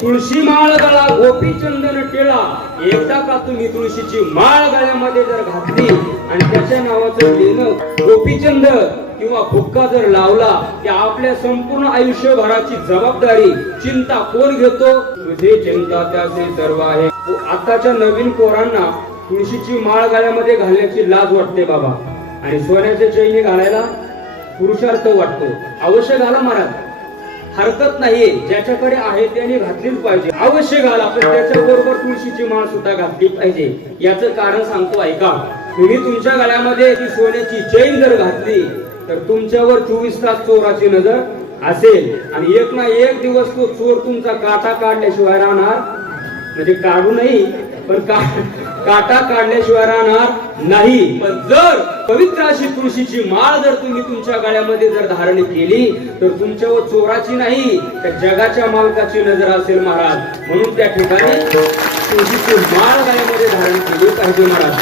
तुळशी माळ गळा गोपीचंदन टिळा, एकदा का तुम्ही तुळशीची माळ गळ्यामध्ये जर घातली आणि त्याच्या नावाचं लिहिणं गोपीचंद किंवा भुक्का जर लावला की आपल्या संपूर्ण आयुष्यभराची जबाबदारी चिंता कोण घेतो? तुझे चिंता त्याचे सर्व आहे. आताच्या नवीन पोरांना तुळशीची माळ गळ्यामध्ये घालण्याची लाज वाटते बाबा, आणि सोन्याच्या चैनी घालायला पुरुषार्थ वाटतो. अवश्य घाला महाराज, हरकत नाही, ज्याच्याकडे आहे त्याने घातलीच पाहिजे, अवश्य घाला. पण त्याच्याबरोबर तुळशीची माळ सुद्धा घातली पाहिजे. याचं कारण सांगतो ऐका. तुम्ही तुमच्या गळ्यामध्ये ती सोन्याची चैन जर घातली तर तुमच्यावर 24 तास चोराची नजर असेल, आणि एक ना एक दिवस तो चोर तुमचा काटा काढल्याशिवाय राहणार, म्हणजे काढू नाही पण काटा काढल्याशिवाय राहणार नाही. पण जर पवित्र अशी तुळशीची माळ जर तुम्ही तुमच्या गळ्यामध्ये जर धारण केली तर तुमच्यावर चोराची नाही तर जगाच्या मालकाची नजर असेल महाराज. म्हणून त्या ठिकाणी तुळशीची माळ गळ्यामध्ये धारण केली पाहिजे महाराज.